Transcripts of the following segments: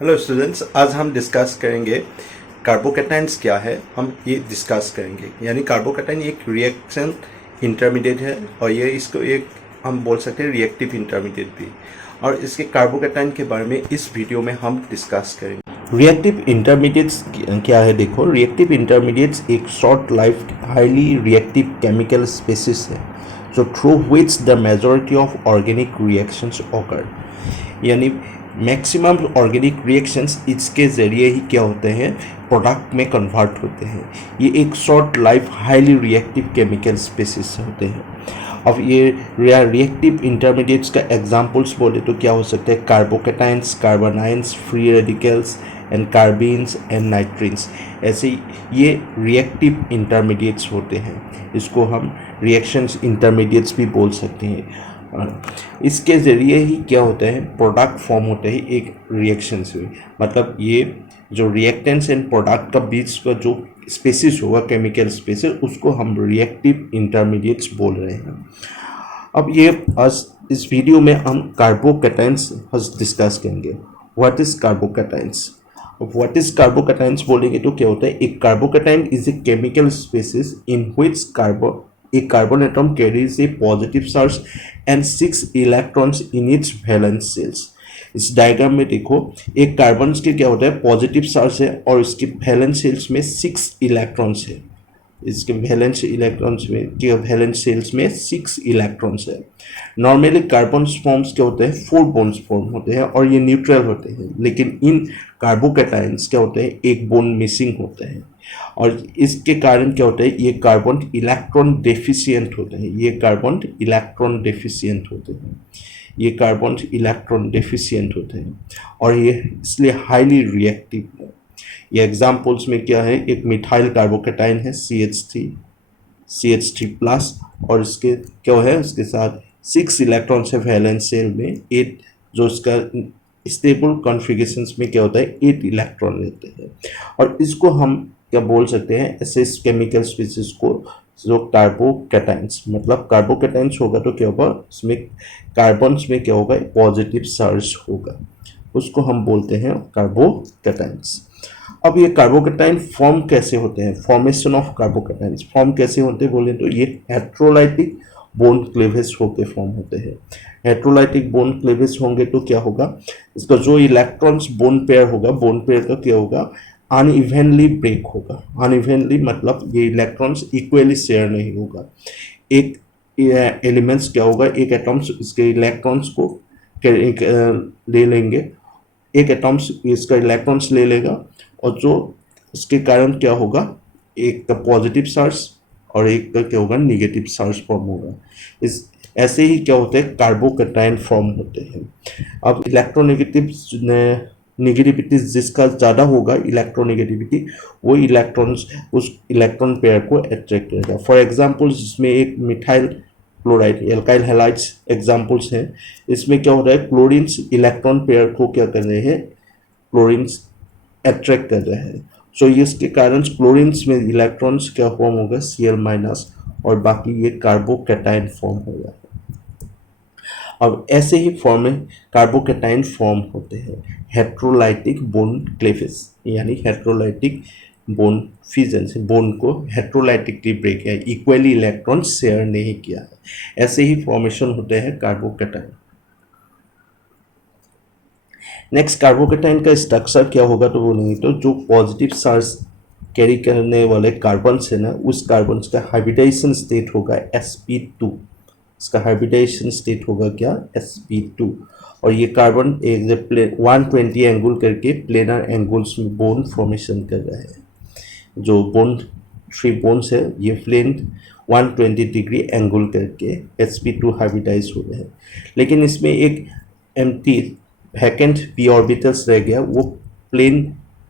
Hello students, आज हम discuss करेंगे कार्बोकैटायंस क्या है। हम ये डिस्कस करेंगे, यानी कार्बोकैटायन एक रिएक्शन इंटरमीडिएट है और ये इसको एक हम बोल सकते हैं रिएक्टिव इंटरमीडिएट भी। और इसके कार्बोकैटायन के बारे में इस वीडियो में हम डिस्कस करेंगे। रिएक्टिव इंटरमीडिएट्स क्या है? देखो, रिएक्टिव इंटरमीडिएट्स एक short life highly reactive chemical species है जो through which the majority of organic reactions occur, यानी मैक्सिमम ऑर्गेनिक रिएक्शंस इसके ज़रिए ही क्या होते हैं, प्रोडक्ट में कन्वर्ट होते हैं। ये एक short life highly reactive chemical species होते हैं। अब ये रिएक्टिव इंटरमीडिएट्स का एग्जांपल्स बोले तो क्या हो सकते हैं? Carbocations, carbanions, free radicals and carbenes and nitrenes. ऐसे ये रिएक्टिव इंटरमीडिएट्स होते हैं। इसको हम रिएक्शंस इंटरमीडिएट्स भी बोल सकते हैं। इसके ज़रिए ही क्या होता है, प्रोडक्ट फॉर्म होते हैं एक रिएक्शन से। मतलब ये जो रिएक्टेंट्स एंड प्रोडक्ट का बीच का जो स्पेसिस होगा, केमिकल स्पेसिस, उसको हम रिएक्टिव इंटरमीडिएट्स बोल रहे हैं। अब ये आज इस वीडियो में हम कार्बोकैटायंस डिस्कस करेंगे। What is carbocations? What is carbocations बोलेंगे तो क्या होता है, एक carbocation is a chemical species in which a carbon atom carries a positive charge and 6 electrons in its valence shells। इस डायग्राम में देखो, एक कार्बन के क्या होता है, पॉजिटिव चार्ज है और इसके वैलेंस सेल्स में 6 इलेक्ट्रॉन्स है। इसके वैलेंस इलेक्ट्रॉन्स में क्या, वैलेंस सेल्स में 6 इलेक्ट्रॉन्स है। नॉर्मली कार्बन फॉर्म्स क्या होते हैं, 4 बॉन्ड्स फॉर्म होते हैं और ये न्यूट्रल होते हैं। लेकिन इन कार्बोकैटायंस क्या होते हैं, एक बॉन्ड मिसिंग होते हैं और इसके कारण क्या होता है, ये कार्बन इलेक्ट्रॉन डेफिशिएंट होते हैं। ये कार्बन इलेक्ट्रॉन डेफिशिएंट होते हैं। ये कार्बन इलेक्ट्रॉन डेफिशिएंट होते हैं और ये इसलिए हाईली रिएक्टिव है। ये एग्जांपल्स में क्या है, एक मिथाइल कार्बोकैटायन है CH3 प्लस और इसके क्या है, उसके साथ 6 इलेक्ट्रॉन्स है वैलेंस शेल में। 8 जो इसका स्टेबल कॉन्फ़िगरेशंस में क्या होता है, 8 इलेक्ट्रॉन रहते हैं। और इसको हम क्या बोल सकते हैं, ऐसे केमिकल स्पीसीज को जो कार्बोकैटायंस। मतलब कार्बोकैटायंस होगा तो क्या होगा, इसमें कार्बन्स में क्या होगा, पॉजिटिव चार्ज होगा, उसको हम बोलते हैं कार्बोकैटायंस। अब ये कार्बोकैटायन फॉर्म कैसे होते हैं, फॉर्मेशन ऑफ कार्बोकैटायंस फॉर्म कैसे होते हैं बोले तो ये हेट्रोलाइटिक बोन क्लेवेज होके फॉर्म होते हैं। हेट्रोलाइटिक बोन क्लेवेज होंगे तो क्या होगा, इसका जो इलेक्ट्रॉन्स बोन पेयर होगा, बोन पेयर का क्या होगा, अनइवनली ब्रेक होगा। अनइवनली मतलब ये इलेक्ट्रॉन्स इक्वली शेयर नहीं होगा। एक एलिमेंट्स क्या होगा, एक एटम्स इसके इलेक्ट्रॉन्स को ले लेंगे, एक एटम्स इसका इलेक्ट्रॉन्स ले लेगा और जो इसके कारण क्या होगा, एक का पॉजिटिव चार्ज और एक का क्या होगा, निगेटिव चार्ज फॉर्म होगा। इस ऐसे ही क्या होते हैं, कार्बोकैटायन फॉर्म होते हैं। अब नेगेटिविटी जिसका ज़्यादा होगा, इलेक्ट्रोनेगेटिविटी, वो इलेक्ट्रॉन्स उस इलेक्ट्रॉन पेयर को अट्रैक्ट करेगा। फॉर एग्जांपल, जिसमें एक methyl chloride, alkyl halides examples हैं। इसमें क्या हो रहा है, क्लोरीन्स इलेक्ट्रॉन पेयर को क्या कर रहे हैं, क्लोरीन्स अट्रैक्ट कर रहे हैं। सो इसके कारण क्लोरीन्स में इलेक्ट्रॉन्स क्या फॉर्म होगा, Cl- और बाकी ये कार्बोकैटायन फॉर्म होगा। अब ऐसे ही फॉर्म में कार्बोकैटायन फॉर्म होते हैं हेट्रोलाइटिक बोन क्लेवेज, यानी हेट्रोलाइटिक बोन फिजन से बोन को हेट्रोलाइटिकली ब्रेक है, इक्वली इलेक्ट्रॉन शेयर नहीं किया है। ऐसे ही फॉर्मेशन होते हैं कार्बोकैटायन। नेक्स्ट, कार्बोकैटायन का स्ट्रक्चर क्या होगा तो बोलेंगे तो जो पॉजिटिव चार्ज कैरी करने वाले कार्बन है ना, उस कार्बन का हाइब्रिडाइजेशन स्टेट होगा sp2। इसका हाइब्रिडाइजेशन स्टेट होगा क्या, sp2। और ये कार्बन एक 120 एंगल करके प्लेनर एंगल्स में बोन फॉर्मेशन कर रहा है। जो बोन 3 बोन्स है, ये प्लेन 120 डिग्री एंगल करके sp2 हाइब्रिडाइज हो रहे हैं। लेकिन इसमें एक एम्प्टी वैकेंट p ऑर्बिटल्स रह गया, वो प्लेन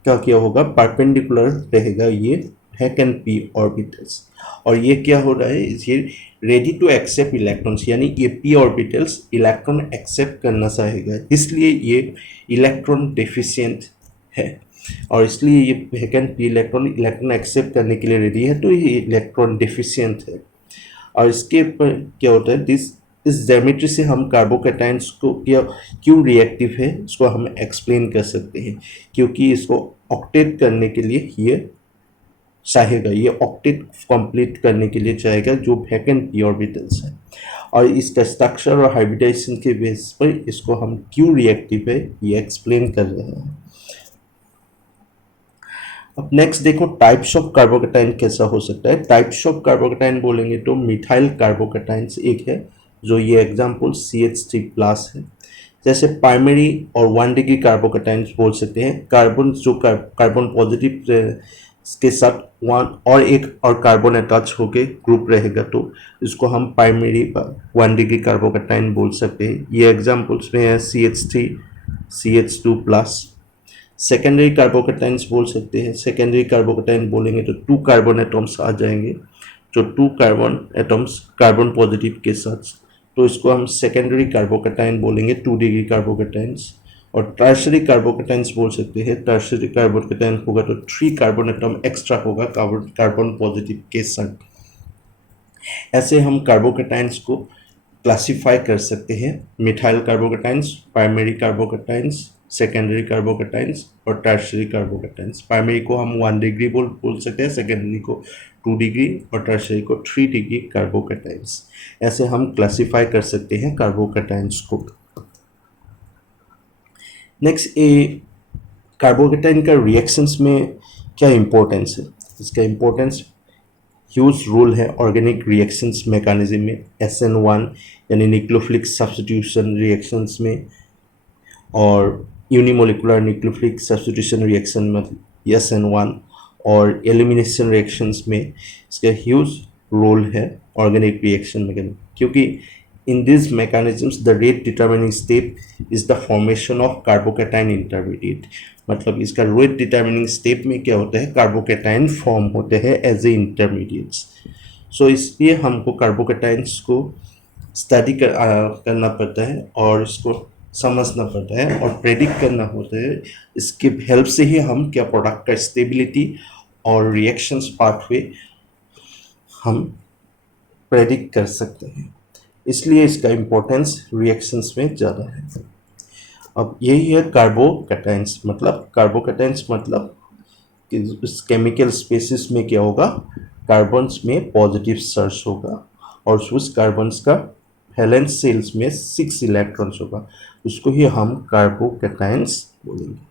का क्या होगा, परपेंडिकुलर रहेगा ये वैकेंट p ऑर्बिटल्स। और ये क्या हो रहा है, ये रेडी टू एक्सेप्ट इलेक्ट्रॉन्स, यानी ये p ऑर्बिटल्स इलेक्ट्रॉन एक्सेप्ट करना चाहेगा, इसलिए ये इलेक्ट्रॉन डेफिशिएंट है। और इसलिए ये वैकेंट p इलेक्ट्रॉन एक्सेप्ट करने के लिए रेडी है, तो ये इलेक्ट्रॉन डेफिशिएंट है। और इसके पर क्या होता है, दिस इस ज्योमेट्री से हम कार्बोकैटायंस को क्यों रिएक्टिव है इसको हम एक्सप्लेन कर सकते हैं, क्योंकि इसको ऑक्टेट करने के लिए ये चाहेगा, ये ऑक्टेट कंप्लीट करने के लिए चाहेगा जो वैकेंट पी ऑर्बिटल्स है, और इसका स्ट्रक्चर और हाइब्रिडाइजेशन के बेस पर इसको हम क्यों रिएक्टिव है ये एक्सप्लेन कर रहे हैं। अब नेक्स्ट देखो टाइप्स ऑफ कार्बोकैटायन कैसा हो सकता है। टाइप्स ऑफ कार्बोकैटायन बोलेंगे तो मिथाइल कार्बोकैटायंस एक है, जो ये एग्जांपल CH3 प्लस है। जैसे प्राइमरी और 1 डिग्री कार्बोकैटायंस बोल सकते हैं, कार्बन जो कार्बन पॉजिटिव के साथ वन और एक और कार्बन अटैच होके ग्रुप रहेगा तो इसको हम प्राइमरी 1 डिग्री कार्बोकैटायन बोल सकते हैं। ये एग्जांपल्स में है CH3, CH2 plus. Secondary carbocations बोल सकते हैं। सेकेंडरी कार्बोकैटायन बोलेंगे तो 2 कार्बन एटम्स आ जाएंगे, जो 2 कार्बन एटम्स कार्बन पॉजिटिव के साथ, तो इसको हम सेकेंडरी कार्बोकैटायन बोलेंगे 2 डिग्री कार्बोकैटायंस। और टर्शरी कार्बोकैटायंस बोल सकते हैं। टर्शरी कार्बोकैटायन होगा तो 3 कार्बन एटम एक्स्ट्रा होगा कार्बन पॉजिटिव के साथ। ऐसे हम कार्बोकैटायंस को क्लासिफाई कर सकते हैं, methyl carbocations, primary carbocations, secondary carbocations और टर्शरी कार्बोकैटायंस। प्राइमरी को हम 1 डिग्री बोल सकते हैं, सेकेंडरी को 2 डिग्री और टर्शरी को 3 डिग्री कार्बोकैटायंस। ऐसे हम क्लासिफाई कर सकते हैं कार्बोकैटायंस को। नेक्स्ट कार्बोकैटायन का रिएक्शंस में क्या इंपॉर्टेंस है। इसका इंपॉर्टेंस ह्यूज रोल है ऑर्गेनिक रिएक्शंस मैकेनिज्म में, SN1 यानी न्यूक्लियोफिलिक सब्स्टिट्यूशन रिएक्शंस में, और यूनिमोलिकुलर न्यूक्लियोफिलिक सब्स्टिट्यूशन रिएक्शन में SN1, और एलिमिनेशन रिएक्शंस में इसका ह्यूज रोल है ऑर्गेनिक रिएक्शन मैकेनिज्म, क्योंकि in these mechanisms the rate determining step is the formation of carbocation intermediate। मतलब इसका रेट डिटर्मिनिंग स्टेप में क्या होता है, कार्बोकैटायन फॉर्म होते हैं एज ए इंटरमीडिएट्स। सो इसलिए हमको कार्बोकैटायंस को स्टडी करना पड़ता है और इसको समझना पड़ता है और प्रेडिक्ट करना होता है। इसके हेल्प से ही हम क्या प्रोडक्ट का स्टेबिलिटी और रिएक्शंस पाथवे हम प्रेडिक्ट कर सकते हैं, इसलिए इसका इम्पोर्टेंस रिएक्शंस में ज़्यादा है। अब यही है कार्बोकैटायंस मतलब कि इस केमिकल स्पेसिस में क्या होगा, कार्बन्स में पॉजिटिव चार्ज होगा और उस कार्बन्स का वैलेंस शेल्स में 6 इलेक्ट्रॉन्स होगा, उसको ही हम कार्बोकैटायंस बोलेंगे।